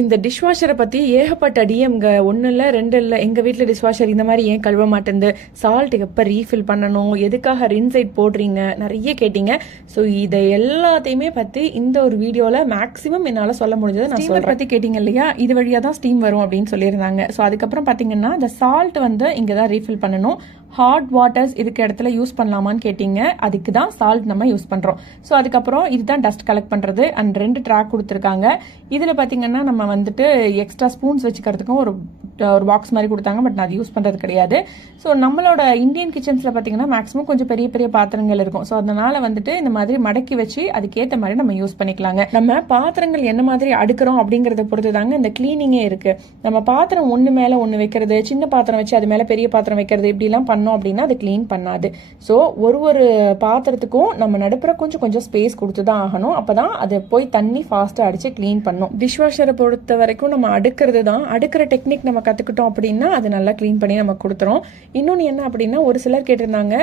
இந்த டிஷ்வாஷரை பற்றி ஏகப்பட்ட டிஎம்ங்க ஒன்றும் இல்லை 2 இல்லை எங்கள் வீட்டில் டிஷ்வாஷர் இந்த மாதிரி ஏன் கழுவ மாட்டேங்குது, சால்ட் எப்போ ரீஃபில் பண்ணணும், எதுக்காக ரின்சைட் போடுறீங்க, நிறைய கேட்டிங்க. ஸோ இதை எல்லாத்தையுமே பற்றி இந்த ஒரு வீடியோவில் மேக்ஸிமம் என்னால் சொல்ல முடிஞ்சது நான் ஸ்டீமர் பற்றி கேட்டிங்க இல்லையா, இது வழியாக தான் ஸ்டீம் வரும் அப்படின்னு சொல்லியிருந்தாங்க. ஸோ அதுக்கப்புறம் பார்த்தீங்கன்னா இந்த சால்ட் வந்து இங்கே தான் ரீஃபில் பண்ணணும். ஹாட் வாட்டர்ஸ் இதுக்கு இடத்துல யூஸ் பண்ணலாமான்னு கேட்டிங்க, அதுக்கு தான் சால்ட் நம்ம யூஸ் பண்ணுறோம். ஸோ அதுக்கப்புறம் இதுதான் டஸ்ட் கலெக்ட் பண்ணுறது அண்ட் 2 ட்ராக் கொடுத்துருக்காங்க. இதில் பார்த்தீங்கன்னா நம்ம வந்துட்டு எக்ஸ்ட்ரா ஸ்பூன்ஸ் வச்சுக்கிறதுக்கும் ஒரு பாக்ஸ் மாதிரி கொடுத்தாங்க, பட் நான் அது யூஸ் பண்ணுறது கிடையாது. ஸோ நம்மளோட இந்தியன் கிச்சன்ஸில் பார்த்தீங்கன்னா மேக்ஸிமம் கொஞ்சம் பெரிய பெரிய பாத்திரங்கள் இருக்கும். ஸோ அதனால வந்துட்டு இந்த மாதிரி மடக்கி வச்சு அதுக்கேற்ற மாதிரி நம்ம யூஸ் பண்ணிக்கலாங்க. நம்ம பாத்திரங்கள் என்ன மாதிரி அடுக்கிறோம் அப்படிங்கிறத பொறுத்து தாங்க இந்த கிளீனிங்கே இருக்கு. நம்ம பாத்திரம் ஒன்று மேலே ஒன்று வைக்கிறது, சின்ன பாத்திரம் வச்சு அது மேலே பெரிய பாத்திரம் வைக்கிறது, இப்படிலாம் பண்ணோம் அப்படின்னா அது கிளீன் பண்ணாது. ஸோ ஒரு பாத்திரத்துக்கும் நம்ம நடுப்புற கொஞ்சம் ஸ்பேஸ் கொடுத்து தான் ஆகணும். அப்பதான் அதை போய் தண்ணி ஃபாஸ்ட்டாக அடிச்சு கிளீன் பண்ணும். டிஷ்வாஷரை பொறுத்த வரைக்கும் நம்ம அடுக்கிறது தான், அடுக்கிற டெக்னிக் நம்ம கற்றுக்கிட்டோம் அப்படின்னா அது நல்லா க்ளீன் பண்ணி நம்ம கொடுத்துரும். இன்னொன்று என்ன அப்படின்னா, ஒரு சிலர் கேட்டிருந்தாங்க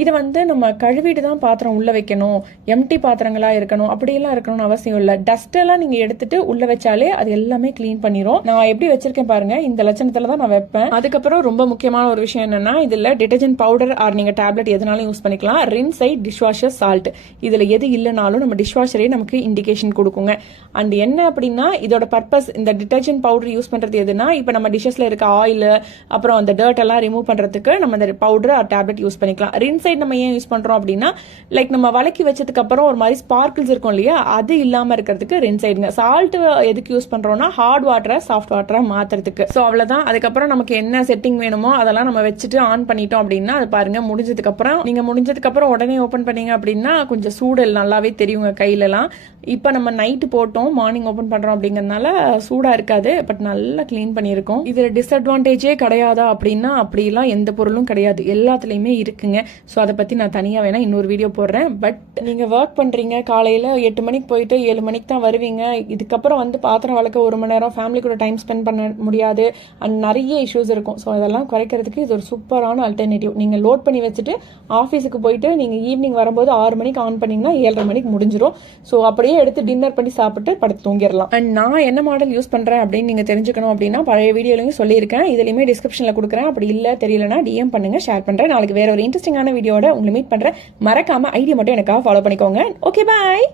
இது வந்து நம்ம கழுவிட்டு தான் பாத்திரம் உள்ள வைக்கணும், எம்டி பாத்திரங்களா இருக்கணும், அப்படியெல்லாம் இருக்கணும்னு அவசியம் இல்லை. டஸ்ட் எல்லாம் நீங்க எடுத்துட்டு உள்ள வச்சாலே அது எல்லாமே க்ளீன் பண்ணிரும். நான் எப்படி வச்சிருக்கேன் பாருங்க, இந்த லட்சணத்துல தான் நான் வைப்பேன். அதுக்கப்புறம் ரொம்ப முக்கியமான ஒரு விஷயம் என்னன்னா, இதுல டிடர்ஜென்ட் பவுடர் ஆர் நீங்க டேப்லெட் எதுனாலும் யூஸ் பண்ணிக்கலாம். ரின்சைட் டிஷ்வாஷர் சால்ட் இதுல எது இல்லைனாலும் நம்ம டிஷ்வாஷரே நமக்கு இண்டிகேஷன் கொடுக்குங்க. அண்ட் என்ன அப்படின்னா இதோட பர்பஸ், இந்த டிடர்ஜென்ட் பவுடர் யூஸ் பண்றது எதுனா, இப்போ நம்ம டிஷ்ஷஸ்ல இருக்க ஆயில் அப்புறம் அந்த டர்ட் எல்லாம் ரிமூவ் பண்றதுக்கு நம்ம அந்த பவுடர் ஆர் டேப்லெட் யூஸ் பண்ணிக்கலாம். ரின்சைட் நம்ம ஏன் யூஸ் பண்றோம் அப்படின்னா, லைக் நம்ம வளக்கி வச்சதுக்கு அப்புறம் ஒரு மாதிரி ஸ்பார்க்கிள்ஸ் இருக்கும் இல்லையா, அது இல்லாம இருக்கிறதுக்கு ரின்சைடுங்க. சால்ட் எதுக்கு யூஸ் பண்றோம்னா ஹார்ட் வாட்டரை சாஃப்ட் வாட்டரா மாத்துறதுக்கு. ஸோ அவ்வளவுதான். அதுக்கப்புறம் நமக்கு என்ன செட்டிங் வேணுமோ அதெல்லாம் நம்ம வச்சுட்டு ஆன் பண்ணிட்டோம் அப்படின்னா அது பாருங்க முடிஞ்சதுக்கு அப்புறம், நீங்க முடிஞ்சதுக்கு அப்புறம் உடனே ஓபன் பண்ணீங்க அப்படின்னா கொஞ்சம் சூடு நல்லாவே தெரியுங்க கையிலலாம். இப்போ நம்ம நைட்டு போட்டோம், மார்னிங் ஓபன் பண்றோம் அப்படிங்கறதுனால சூடா இருக்காது, பட் நல்லா கிளீன் பண்ணியிருக்கோம். இதுல டிஸ்அட்வான்டேஜே கிடையாதா அப்படின்னா அப்படிலாம் எந்த பொருளும் கிடையாது, எல்லாத்துலயுமே இருக்குங்க. ஸோ அதை பத்தி நான் தனியா வேணா இன்னொரு வீடியோ போடுறேன். பட் நீங்க ஒர்க் பண்றீங்க, காலையில 8 மணிக்கு போயிட்டு 7 மணிக்கு தான் வருவீங்க, இதுக்கப்புறம் வந்து பாத்திரம் வளர்க்க 1 மணி நேரம் ஃபேமிலி கூட டைம் ஸ்பெண்ட் பண்ண முடியாது அண்ட் நிறைய இஷ்யூஸ் இருக்கும். ஸோ அதெல்லாம் குறைக்கிறதுக்கு இது ஒரு சூப்பரான அல்டர்னேட்டிவ். நீங்க லோட் பண்ணி வச்சுட்டு ஆஃபீஸுக்கு போயிட்டு நீங்க ஈவினிங் வரும்போது 6 மணிக்கு ஆன் பண்ணீங்கன்னா 7:30 மணிக்கு முடிஞ்சிடும். ஸோ அப்படியே எடுத்து டின்னர் பண்ணி சாப்பிட்டு படுத்து தூங்கிடலாம். அண்ட் நான் என்ன மாடல் யூஸ் பண்றேன் அப்படின்னு நீங்க தெரிஞ்சுக்கணும் அப்படின்னா பழைய வீடியோலையும் சொல்லியிருக்கேன், இதுலயுமே டிஸ்கிரிப்ஷன்ல கொடுக்குறேன். அப்படி இல்ல தெரியலனா டிஎம் பண்ணுங்க, ஷேர் பண்றேன். நாளைக்கு வேற ஒரு இன்ட்ரெஸ்டிங்கான வீடியோட உங்களை மீட் பண்றேன். மறக்காம ஐடியா மட்டும் எனக்காக ஃபாலோ பண்ணிக்கோங்க. ஓகே, பாய்.